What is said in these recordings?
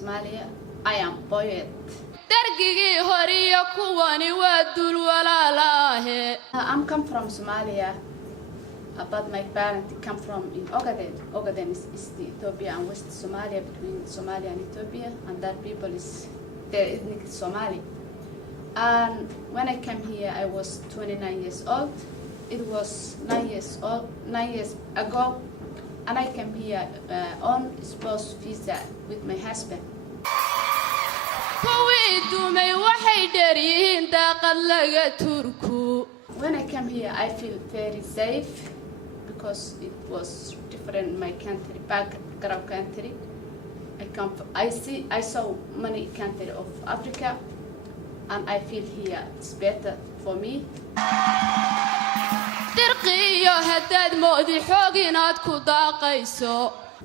Somalia. I am poet. I'm come from Somalia, but my parents come from in Ogaden. Ogaden is Ethiopia and West Somalia, between Somalia and Ethiopia, and that people is the ethnic Somali. And when I came here, I was 29 years old. It was 9 years ago, and I came here on spouse visa with my husband. When I came here, I feel very safe because it was different my country, background country. I saw many countries of Africa, and I feel here it's better for me.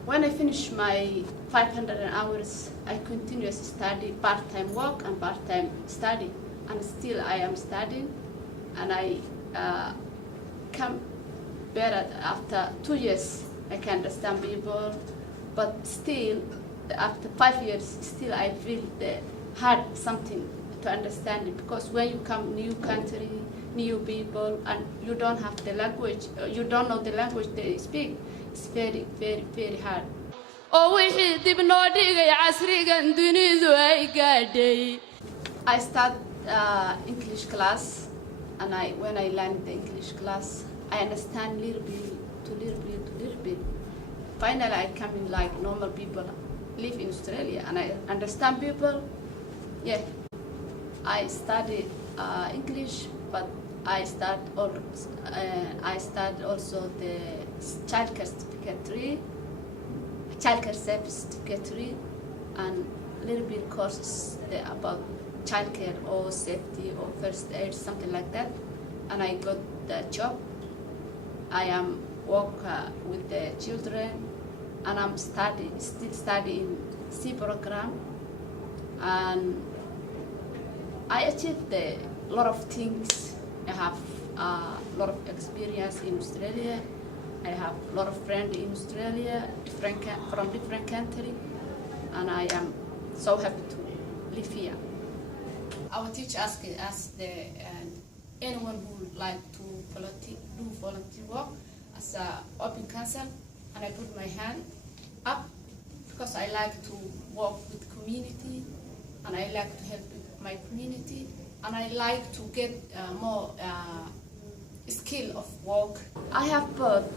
When I finish my 500 hours, I continue to study part-time work and part-time study, and still I am studying, and I come better after 2 years. I can understand people, but still after 5 years, still I feel hard something to understand it, because when you come new country, new people, and you don't have the language, you don't know the language they speak, it's very, very, very hard. I start English class, and when I learn the English class, I understand little bit. Finally, I come in like normal people, live in Australia, and I understand people. Yeah, I study English, but I start also the childcare certificate 3, and little bit courses about childcare or safety or first aid, something like that. And I got the job. I am work with the children, and I'm still studying C program, and I achieved a lot of things. I have a lot of experience in Australia. I have a lot of friends in Australia, from different countries, and I am so happy to live here. Our teacher asked us anyone who would like to do volunteer work as an open council, and I put my hand up because I like to work with community, and I like to help my community, and I like to get more skill of work. I have both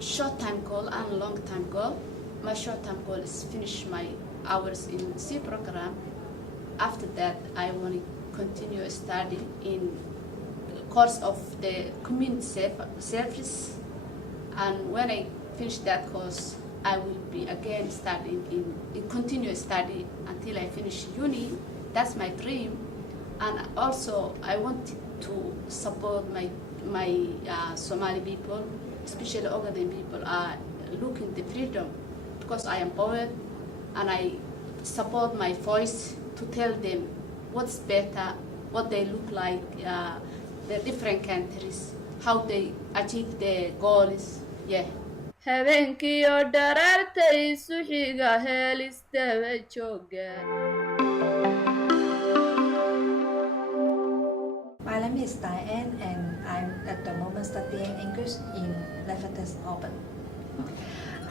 short-term goal and long-term goal. My short-term goal is finish my hours in C program. After that, I want to continue studying in the course of the community service. And when I finish that course, I will be again studying in continuous study until I finish uni. That's my dream. And also, I want to support my Somali people, especially Ogaden people, are looking the freedom, because I am poet, and I support my voice to tell them what's better, what they look like, the different countries, how they achieve their goals. Yeah. habeenkiioo dharaartay suxiga heelistaba jooga. My name is Diane, and I'm at the moment studying English in Levitas Auburn.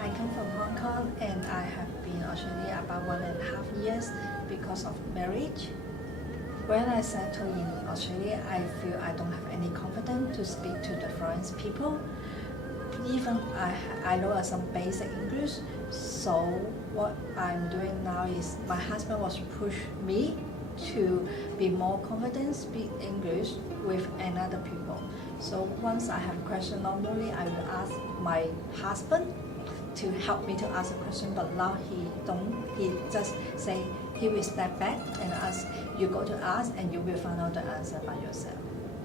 I come from Hong Kong, and I have been in Australia about 1.5 years because of marriage. When I settle in Australia, I feel I don't have any confidence to speak to the foreign people. Even I know some basic English, so what I'm doing now is my husband was push me to be more confident, speak English with another people. So once I have a question, normally I will ask my husband to help me to ask a question, but now he just say he will step back and ask, you go to ask and you will find out the answer by yourself.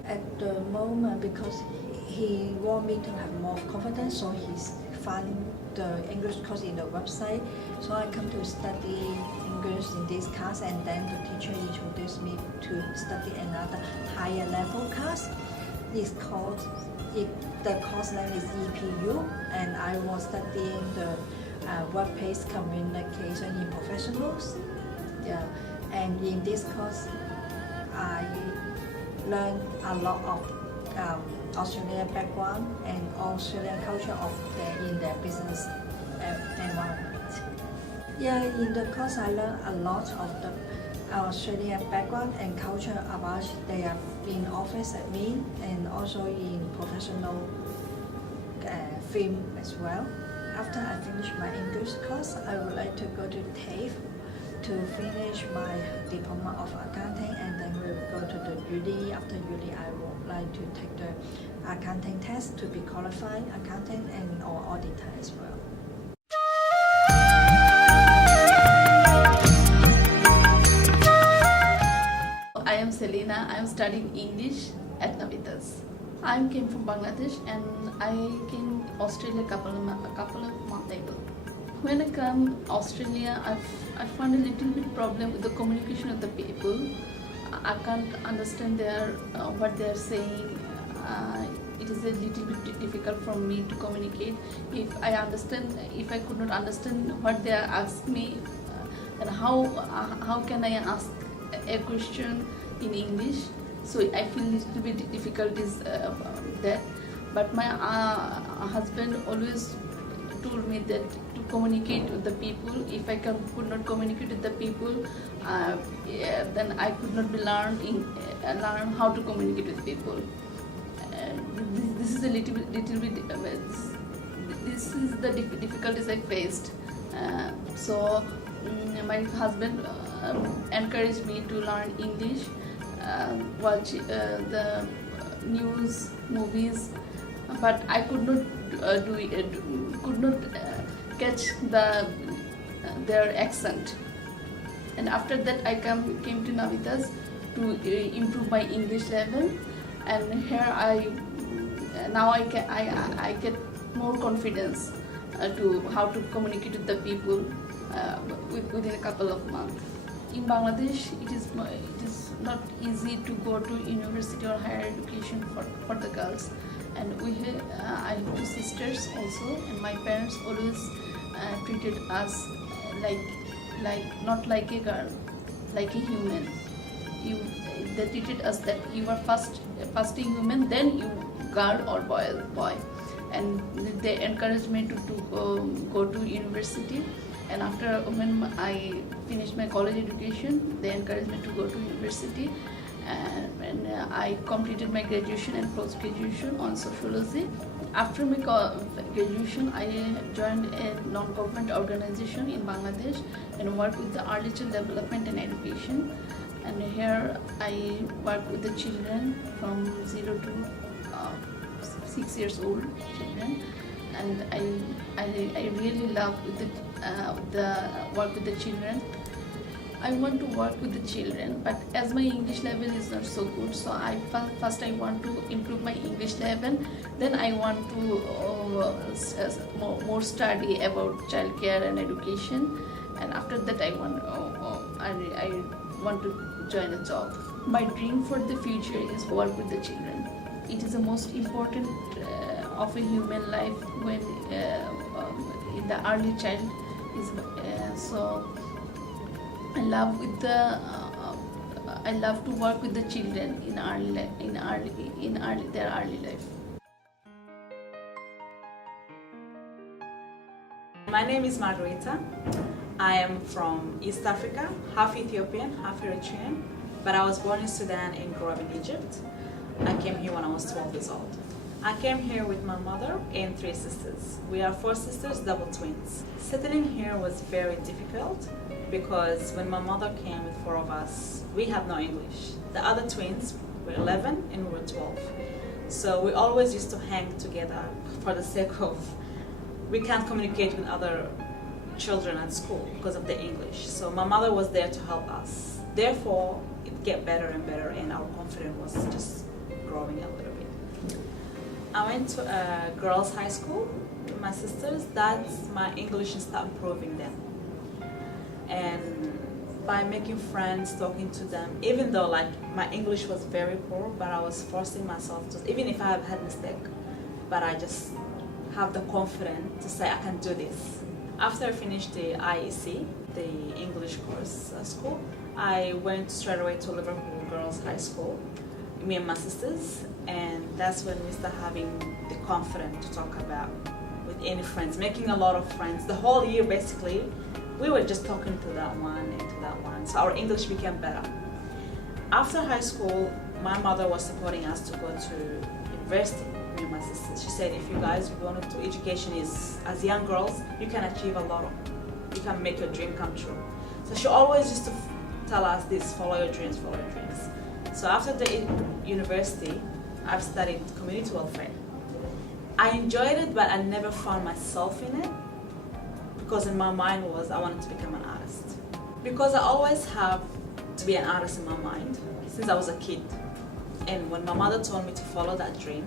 At the moment, because he want me to have more confidence, so he's find the English course in the website. So I come to study English in this class, and then the teacher introduced me to study another higher level class. The course name is EPU, and I was studying the workplace communication in professionals. Yeah, and in this course, I learned a lot of Australian background and Australian culture in their business environment. Yeah, in the course I learned a lot of the Australian background and culture about their in office admin and also in professional film as well. After I finish my English course, I would like to go to TAFE to finish my diploma of accounting, and then we'll go to the uni. After uni, I would like to take the accounting test to be qualified accountant and or auditor as well. I am Selena. I am studying English at Navitas. I came from Bangladesh and I came Australia a couple of months ago. When I come Australia, I found a little bit problem with the communication of the people. I can't understand what they are saying. It is a little bit difficult for me to communicate. If I could not understand what they are asking me, and how can I ask a question in English? So I feel a little bit difficulties there. But my husband always told me that to communicate with the people. If I could not communicate with the people, then I could not learn how to communicate with people. This is a little bit. This is the difficulties I faced. My husband encouraged me to learn English, watch the news, movies, but I could not catch their accent. And after that, I came to Navitas to improve my English level, and here now I get more confidence to how to communicate with the people within a couple of months. In Bangladesh, it is not easy to go to university or higher education for the girls, and I have two sisters also, and my parents always treated us not like a girl, like a human. They treated us that you are first a human, then you girl or boy, and they encouraged me to go to university. And after when I finished my college education, they encouraged me to go to university, and I completed my graduation and post-graduation on sociology. After my graduation, I joined a non-government organization in Bangladesh and worked with the early child development and education. And here I work with the children from 0 to 6 years old children, and I really love the work with the children. I want to work with the children, but as my English level is not so good, so first I want to improve my English level. Then I want to more study about childcare and education, and after that I want to join a job. My dream for the future is work with the children. It is the most important of a human life when in the early child is so. I love to work with the children in their early life. My name is Margarita. I am from East Africa, half Ethiopian, half Eritrean, but I was born in Sudan and grew up in Egypt. I came here when I was 12 years old. I came here with my mother and 3 sisters. We are 4 sisters, double twins. Settling here was very difficult because when my mother came with 4 of us, we had no English. The other twins were 11 and we were 12. So we always used to hang together for the sake of we can't communicate with other children at school because of the English. So my mother was there to help us. Therefore, it get better and better, and our confidence was just growing a little bit. I went to a girls' high school with my sisters. That's my English started improving then. And by making friends, talking to them, even though like my English was very poor, but I was forcing myself to, even if I have had mistake, but I just have the confidence to say I can do this. After I finished the IEC, the English course school, I went straight away to Liverpool Girls High School, me and my sisters, and that's when we started having the confidence to talk about with any friends, making a lot of friends. The whole year, basically, we were just talking to that one and to that one, so our English became better. After high school, my mother was supporting us to go to university, me and my sisters. She said, if you guys want to do education is, as young girls, you can achieve a lot. You can make your dream come true. So she always used to tell us this, follow your dreams, follow your dreams. So after the university, I've studied community welfare. I enjoyed it, but I never found myself in it because in my mind was I wanted to become an artist. Because I always have to be an artist in my mind since I was a kid. And when my mother told me to follow that dream,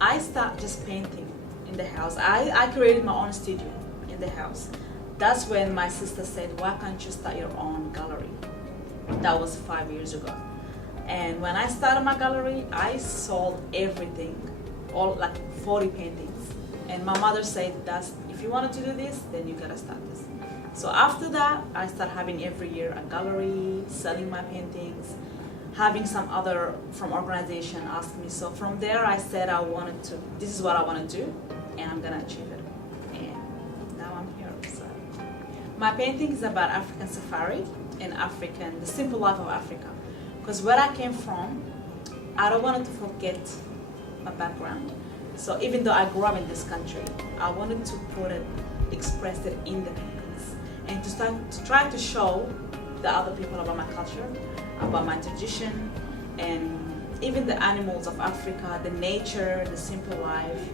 I started just painting in the house. I created my own studio in the house. That's when my sister said, why can't you start your own gallery? That was 5 years ago. And when I started my gallery, I sold everything, all like 40 paintings. And my mother said, if you wanted to do this, then you gotta start this. So after that, I started having every year a gallery, selling my paintings, having some other from organization ask me. So from there, I said this is what I want to do, and I'm gonna achieve it. And now I'm here. So my painting is about African safari and the simple life of Africa. Because where I came from, I don't want to forget my background. So even though I grew up in this country, I wanted to express it in the paintings, and to try to show the other people about my culture, about my tradition, and even the animals of Africa, the nature, the simple life.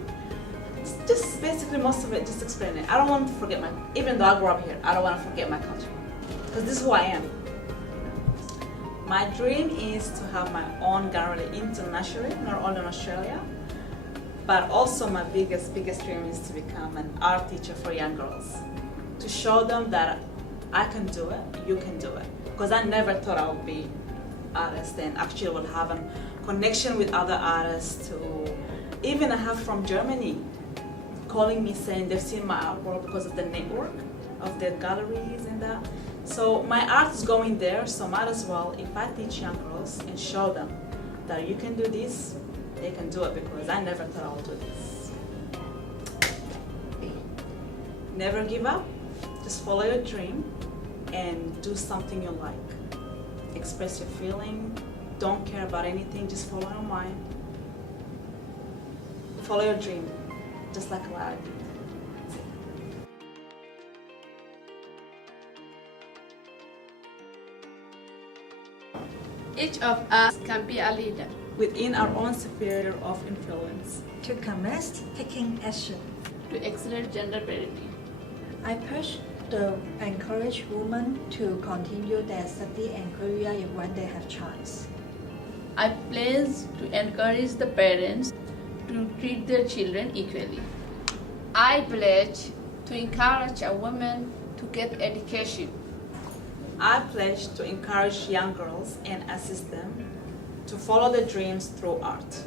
It's just basically most of it, just explain it. I don't want to forget even though I grew up here, I don't want to forget my culture. Because this is who I am. My dream is to have my own gallery internationally, not only in Australia, but also my biggest dream is to become an art teacher for young girls. To show them that I can do it, you can do it. Because I never thought I would be an artist and actually will have a connection with other artists. Even I have from Germany calling me saying they've seen my artwork because of the network of their galleries and that. So my art is going there, so might as well, if I teach young girls and show them that you can do this, they can do it, because I never thought I would do this. Never give up, just follow your dream and do something you like. Express your feeling, don't care about anything, just follow your mind. Follow your dream, just like Lara did. Each of us can be a leader Within our own sphere of influence. To commence taking action. To accelerate gender parity. I push to encourage women to continue their study and career when they have chance. I pledge to encourage the parents to treat their children equally. I pledge to encourage a woman to get education. I pledge to encourage young girls and assist them to follow their dreams through art.